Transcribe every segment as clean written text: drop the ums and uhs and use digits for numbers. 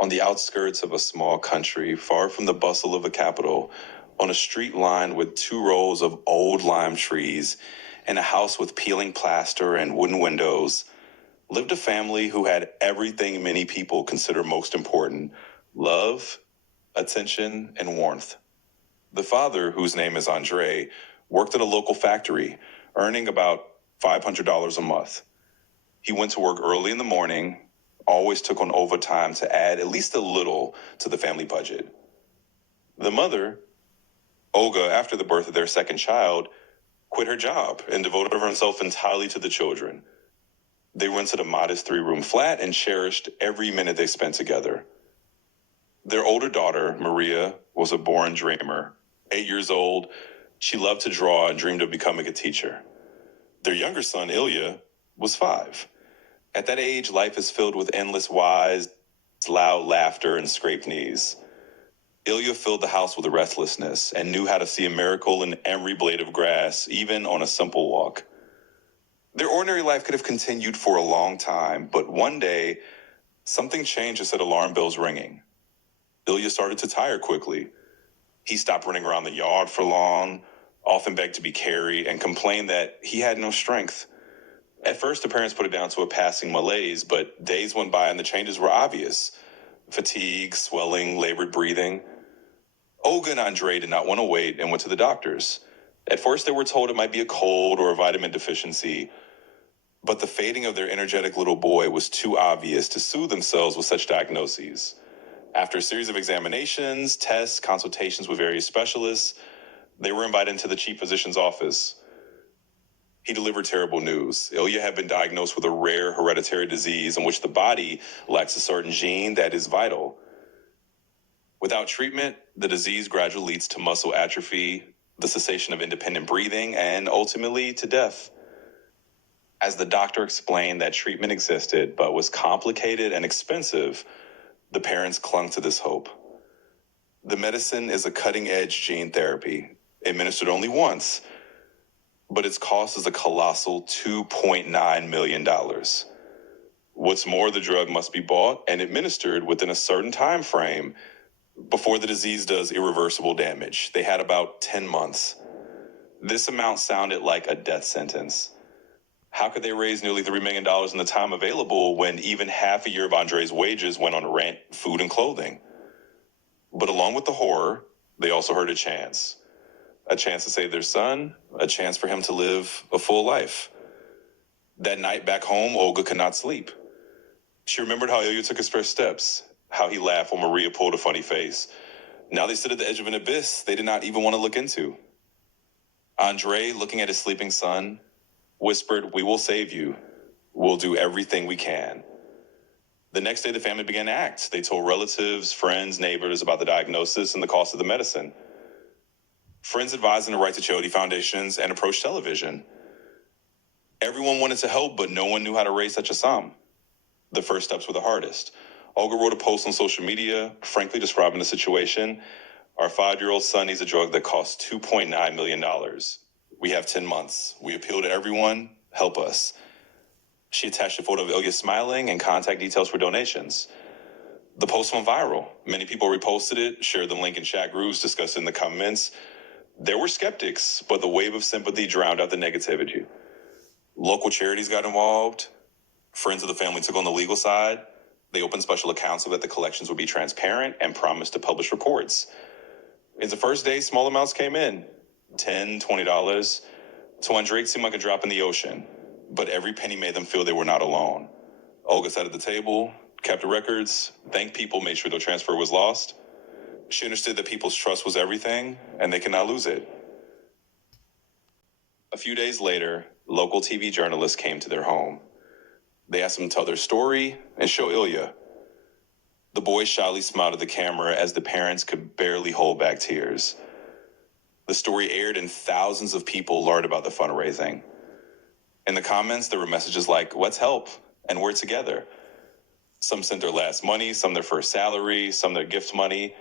On the outskirts of a small country, far from the bustle of a capital, on a street lined with 2 rows of old lime trees and a house with peeling plaster and wooden windows, lived a family who had everything many people consider most important: love, attention, and warmth. The father, whose name is Andre, worked at a local factory, earning about $500 a month. He went to work early in the morning, always took on overtime to add at least a little to the family budget. The mother, Olga, after the birth of their second child, quit her job and devoted herself entirely to the children. They rented a modest 3-room flat and cherished every minute they spent together. Their older daughter, Maria, was a born dreamer. 8 years old, she loved to draw and dreamed of becoming a teacher. Their younger son, Ilya, was 5. At that age, life is filled with endless whys, loud laughter, and scraped knees. Ilya filled the house with restlessness and knew how to see a miracle in every blade of grass, even on a simple walk. Their ordinary life could have continued for a long time, but one day, something changed and set alarm bells ringing. Ilya started to tire quickly. He stopped running around the yard for long, often begged to be carried, and complained that he had no strength. At first, the parents put it down to a passing malaise, but days went by and the changes were obvious: fatigue, swelling, labored breathing. Olga and Andre did not want to wait and went to the doctors. At first, they were told it might be a cold or a vitamin deficiency, but the fading of their energetic little boy was too obvious to soothe themselves with such diagnoses. After a series of examinations, tests, consultations with various specialists, they were invited into the chief physician's office. He delivered terrible news. Ilya had been diagnosed with a rare hereditary disease in which the body lacks a certain gene that is vital. Without treatment, the disease gradually leads to muscle atrophy, the cessation of independent breathing, and ultimately to death. As the doctor explained that treatment existed but was complicated and expensive, the parents clung to this hope. The medicine is a cutting-edge gene therapy, administered only once, but its cost is a colossal $2.9 million. What's more, the drug must be bought and administered within a certain time frame before the disease does irreversible damage. They had about 10 months. This amount sounded like a death sentence. How could they raise nearly $3 million in the time available when even half a year of Andre's wages went on rent, food, and clothing? But along with the horror, they also heard a chance. A chance to save their son, a chance for him to live a full life. That night back home, Olga could not sleep. She remembered how Ilya took his first steps, how he laughed when Maria pulled a funny face. Now they stood at the edge of an abyss they did not even want to look into. Andre, looking at his sleeping son, whispered, "We will save you. We'll do everything we can." The next day, the family began to act. They told relatives, friends, neighbors about the diagnosis and the cost of the medicine. Friends advised them to write to charity foundations and approach television. Everyone wanted to help, but no one knew how to raise such a sum. The first steps were the hardest. Olga wrote a post on social media, frankly describing the situation. "Our 5-year-old son needs a drug that costs $2.9 million. We have 10 months. We appeal to everyone. Help us." She attached a photo of Ilya smiling and contact details for donations. The post went viral. Many people reposted it, shared the link in chat groups, discussed it in the comments. There were skeptics, but the wave of sympathy drowned out the negativity. Local charities got involved. Friends of the family took on the legal side. They opened special accounts so that the collections would be transparent and promised to publish reports. In the first day, small amounts came in, $10, $20. To Andre, it seemed like a drop in the ocean, but every penny made them feel they were not alone. Olga sat at the table, kept the records, thanked people, made sure no transfer was lost. She understood that people's trust was everything, and they cannot lose it. A few days later, local TV journalists came to their home. They asked them to tell their story and show Ilya. The boy shyly smiled at the camera as the parents could barely hold back tears. The story aired and thousands of people learned about the fundraising. In the comments, there were messages like, "Let's help," and "We're together." Some sent their last money, some their first salary, some their gift money.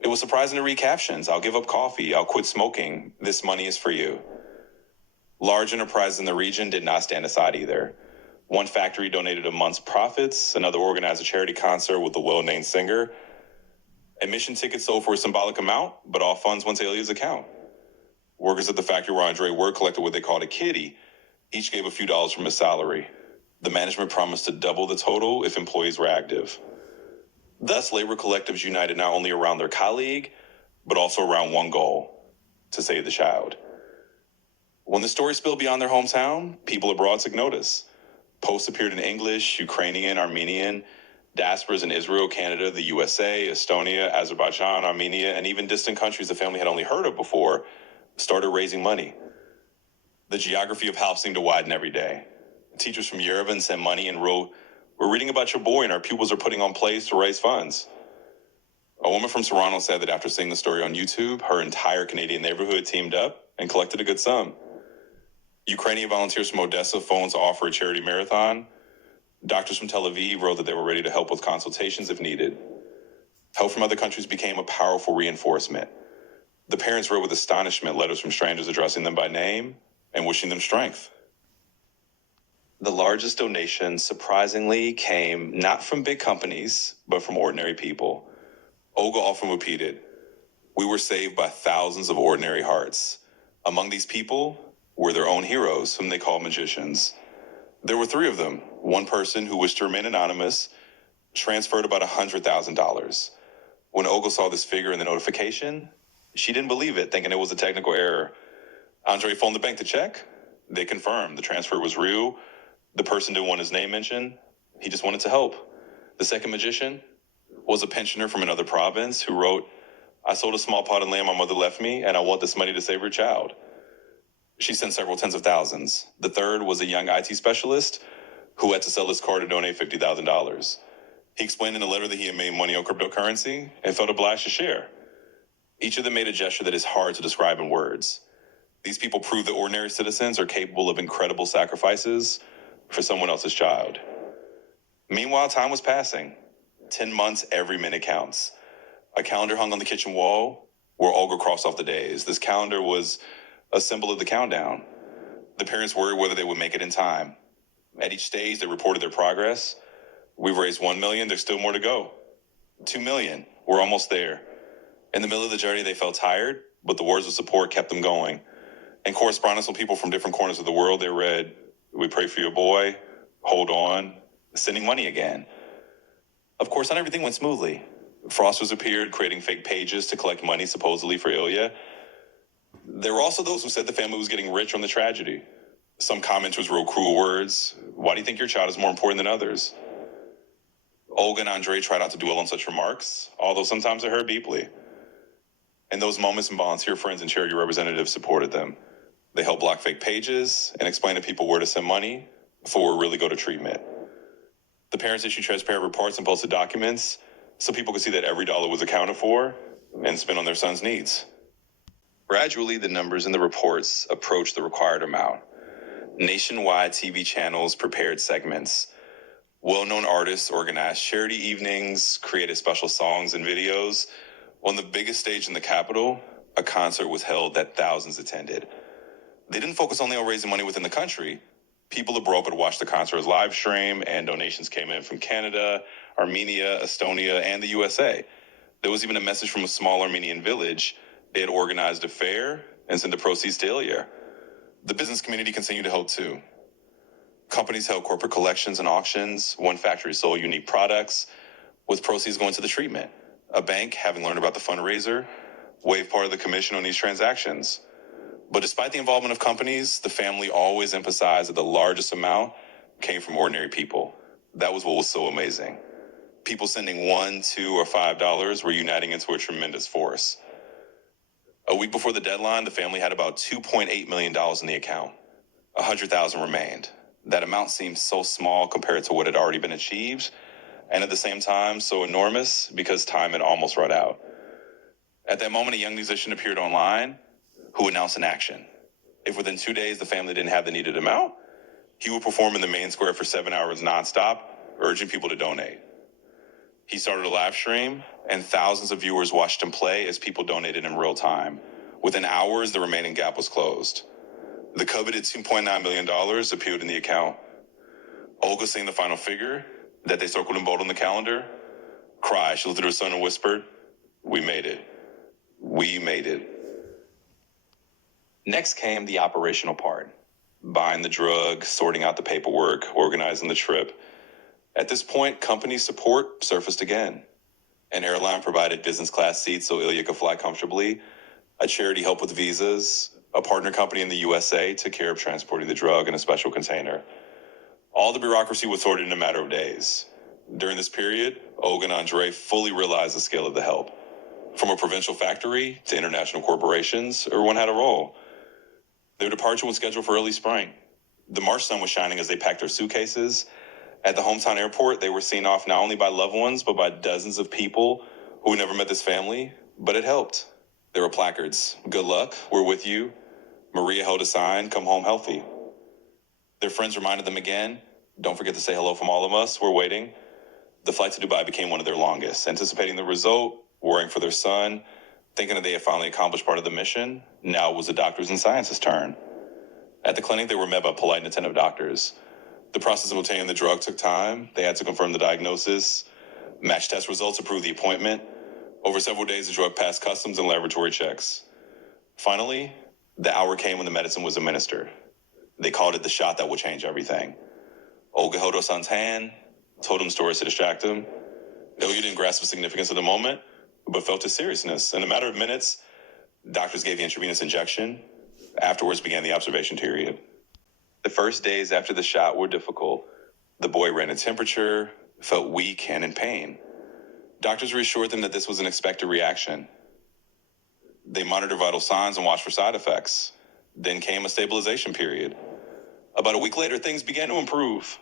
It was surprising to read captions: "I'll give up coffee, I'll quit smoking, this money is for you." Large enterprises in the region did not stand aside either. One factory donated a month's profits, another organized a charity concert with a well-named singer. Admission tickets sold for a symbolic amount, but all funds went to Ilya's account. Workers at the factory where Andre worked collected what they called a kitty. Each gave a few dollars from his salary. The management promised to double the total if employees were active. Thus, labor collectives united not only around their colleague, but also around one goal: to save the child. When the story spilled beyond their hometown, people abroad took notice. Posts appeared in English, Ukrainian, Armenian. Diasporas in Israel, Canada, the USA, Estonia, Azerbaijan, Armenia, and even distant countries the family had only heard of before started raising money. The geography of house seemed to widen every day. Teachers from Yerevan sent money and wrote, "We're reading about your boy and our pupils are putting on plays to raise funds." A woman from Toronto said that after seeing the story on YouTube, her entire Canadian neighborhood teamed up and collected a good sum. Ukrainian volunteers from Odessa phoned to offer a charity marathon. Doctors from Tel Aviv wrote that they were ready to help with consultations if needed. Help from other countries became a powerful reinforcement. The parents wrote with astonishment letters from strangers addressing them by name and wishing them strength. The largest donations, surprisingly, came not from big companies, but from ordinary people. Olga often repeated, "We were saved by thousands of ordinary hearts." Among these people were their own heroes, whom they called magicians. There were 3 of them. One person, who wished to remain anonymous, transferred about $100,000. When Olga saw this figure in the notification, she didn't believe it, thinking it was a technical error. Andre phoned the bank to check. They confirmed the transfer was real. The person didn't want his name mentioned. He just wanted to help. The second magician was a pensioner from another province who wrote, "I sold a small pot of land my mother left me, and I want this money to save her child." She sent several tens of thousands. The third was a young IT specialist who had to sell his car to donate $50,000. He explained in a letter that he had made money on cryptocurrency and felt obliged to share. Each of them made a gesture that is hard to describe in words. These people prove that ordinary citizens are capable of incredible sacrifices for someone else's child. Meanwhile, time was passing. 10 months, every minute counts. A calendar hung on the kitchen wall where Olga crossed off the days. This calendar was a symbol of the countdown. The parents worried whether they would make it in time. At each stage, they reported their progress. "We've raised 1 million, there's still more to go. 2 million, we're almost there." In the middle of the journey, they felt tired, but the words of support kept them going. And correspondence with people from different corners of the world, they read, "We pray for your boy, hold on, sending money again." Of course, not everything went smoothly. Fraudsters appeared, creating fake pages to collect money supposedly for Ilya. There were also those who said the family was getting rich on the tragedy. Some commenters wrote cruel words. "Why do you think your child is more important than others?" Olga and Andre tried not to dwell on such remarks, although sometimes it hurt deeply. In those moments, some volunteer friends and charity representatives supported them. They helped block fake pages and explain to people where to send money before it really go to treatment. The parents issued transparent reports and posted documents so people could see that every dollar was accounted for and spent on their son's needs. Gradually, the numbers in the reports approached the required amount. Nationwide TV channels prepared segments. Well-known artists organized charity evenings, created special songs and videos. On the biggest stage in the capital, a concert was held that thousands attended. They didn't focus only on raising money within the country. People abroad could watch the concert's live stream, and donations came in from Canada, Armenia, Estonia, and the USA. There was even a message from a small Armenian village. They had organized a fair and sent the proceeds to Ilya. The business community continued to help too. Companies held corporate collections and auctions. One factory sold unique products, with proceeds going to the treatment. A bank, having learned about the fundraiser, waived part of the commission on these transactions. But despite the involvement of companies, the family always emphasized that the largest amount came from ordinary people. That was what was so amazing. People sending $1, $2, or $5 were uniting into a tremendous force. A week before the deadline, the family had about $2.8 million in the account. $100,000 remained. That amount seemed so small compared to what had already been achieved, and at the same time, so enormous because time had almost run out. At that moment, a young musician appeared online who announced an action. If within 2 days the family didn't have the needed amount, he would perform in the main square for 7 hours nonstop, urging people to donate. He started a live stream, and thousands of viewers watched him play as people donated in real time. Within hours, the remaining gap was closed. The coveted $2.9 million appeared in the account. Olga seeing the final figure that they circled in bold on the calendar, cried. She looked at her son and whispered, "We made it. We made it." Next came the operational part. Buying the drug, sorting out the paperwork, organizing the trip. At this point, company support surfaced again. An airline provided business class seats so Ilya could fly comfortably. A charity helped with visas. A partner company in the USA took care of transporting the drug in a special container. All the bureaucracy was sorted in a matter of days. During this period, Olga and Andrei fully realized the scale of the help. From a provincial factory to international corporations, everyone had a role. Their departure was scheduled for early spring. The March sun was shining as they packed their suitcases. At the hometown airport, they were seen off not only by loved ones, but by dozens of people who had never met this family, but it helped. There were placards. "Good luck, we're with you." Maria held a sign, "Come home healthy." Their friends reminded them again, "Don't forget to say hello from all of us, we're waiting." The flight to Dubai became one of their longest. Anticipating the result, worrying for their son, thinking that they had finally accomplished part of the mission, now it was the doctors and scientists' turn. At the clinic, they were met by polite and attentive doctors. The process of obtaining the drug took time. They had to confirm the diagnosis. Match test results approved the appointment. Over several days, the drug passed customs and laboratory checks. Finally, the hour came when the medicine was administered. They called it the shot that would change everything. Olga held her son's hand, told him stories to distract him. Ilya didn't grasp the significance of the moment, but felt its seriousness. In a matter of minutes, doctors gave the intravenous injection. Afterwards began the observation period. The first days after the shot were difficult. The boy ran a temperature, felt weak and in pain. Doctors reassured them that this was an expected reaction. They monitored vital signs and watched for side effects. Then came a stabilization period. About a week later, things began to improve.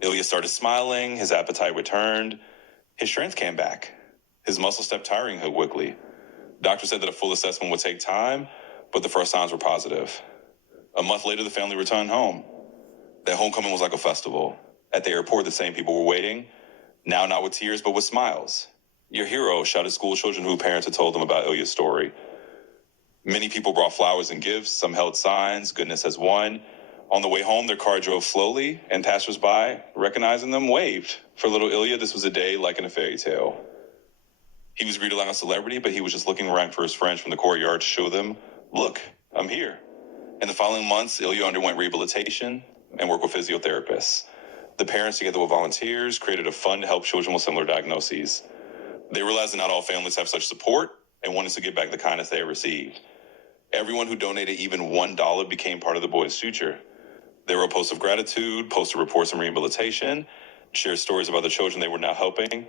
Ilya started smiling, his appetite returned, his strength came back. His muscles stopped tiring him quickly. Doctors said that a full assessment would take time, but the first signs were positive. A month later, the family returned home. That homecoming was like a festival. At the airport, the same people were waiting, now not with tears, but with smiles. "Your hero," shouted school children whose parents had told them about Ilya's story. Many people brought flowers and gifts, some held signs, "Goodness has won." On the way home, their car drove slowly, and passersby, recognizing them, waved. For little Ilya, this was a day like in a fairy tale. He was greeted like a celebrity, but he was just looking around for his friends from the courtyard to show them, "Look, I'm here." In the following months, Ilya underwent rehabilitation and worked with physiotherapists. The parents, together with volunteers, created a fund to help children with similar diagnoses. They realized that not all families have such support and wanted to give back the kindness they had received. Everyone who donated even $1 became part of the boy's future. There were posts of gratitude, posted reports on rehabilitation, shared stories about the children they were now helping.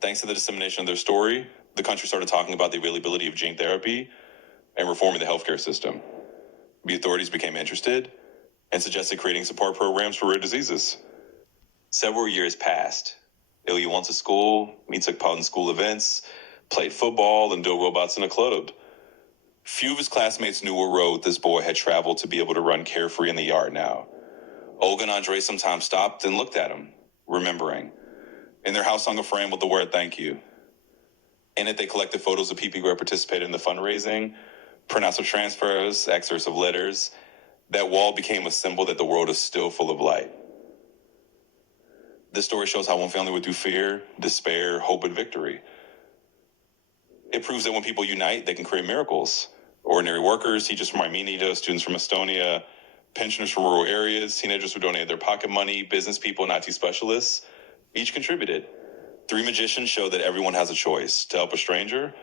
Thanks to the dissemination of their story, the country started talking about the availability of gene therapy and reforming the healthcare system. The authorities became interested and suggested creating support programs for rare diseases. Several years passed. Ilya went to school, he took part in school events, played football, and built robots in a club. Few of his classmates knew what road this boy had traveled to be able to run carefree in the yard now. Olga and Andrei sometimes stopped and looked at him, remembering. In their house hung a frame with the word "thank you." In it, they collected photos of people who had participated in the fundraising, printouts of transfers, excerpts of letters. That wall became a symbol that the world is still full of light. This story shows how one family went through fear, despair, hope, and victory. It proves that when people unite, they can create miracles. Ordinary workers, teachers from Armenia, students from Estonia, pensioners from rural areas, teenagers who donated their pocket money, business people, and IT specialists, each contributed. 3 magicians showed that everyone has a choice to help a stranger,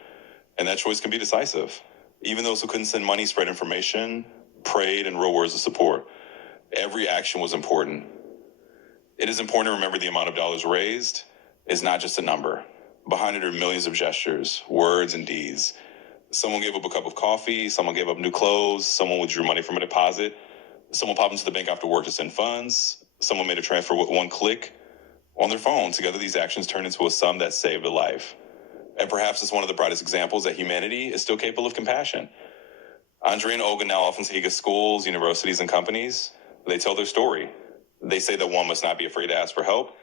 and that choice can be decisive. Even those who couldn't send money spread information, prayed, and wrote words of support. Every action was important. It is important to remember the amount of dollars raised is not just a number. Behind it are millions of gestures, words, and deeds. Someone gave up a cup of coffee, someone gave up new clothes, someone withdrew money from a deposit, someone popped into the bank after work to send funds, someone made a transfer with one click on their phone. Together, these actions turned into a sum that saved a life. And perhaps it's one of the brightest examples that humanity is still capable of compassion. Andrei and Olga now often speak at schools, universities, and companies. They tell their story. They say that one must not be afraid to ask for help,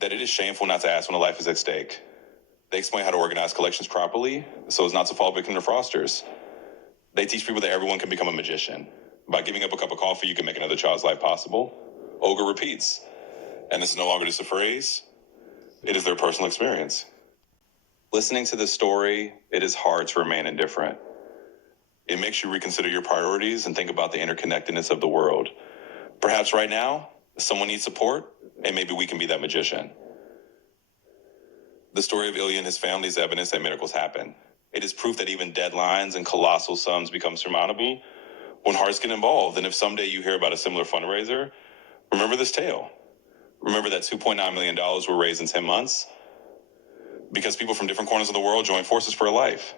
that it is shameful not to ask when a life is at stake. They explain how to organize collections properly so as not to fall victim to fraudsters. They teach people that everyone can become a magician. By giving up a cup of coffee, you can make another child's life possible. Olga repeats, And it's no longer just a phrase, it is their personal experience. Listening to this story, it is hard to remain indifferent. It makes you reconsider your priorities and think about the interconnectedness of the world. Perhaps right now, someone needs support, and maybe we can be that magician. The story of Ilya and his family is evidence that miracles happen. It is proof that even deadlines and colossal sums become surmountable when hearts get involved. And if someday you hear about a similar fundraiser, remember this tale. Remember that $2.9 million were raised in 10 months because people from different corners of the world join forces for a life.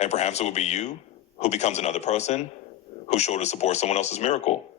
And perhaps it will be you who becomes another person who showed to support someone else's miracle.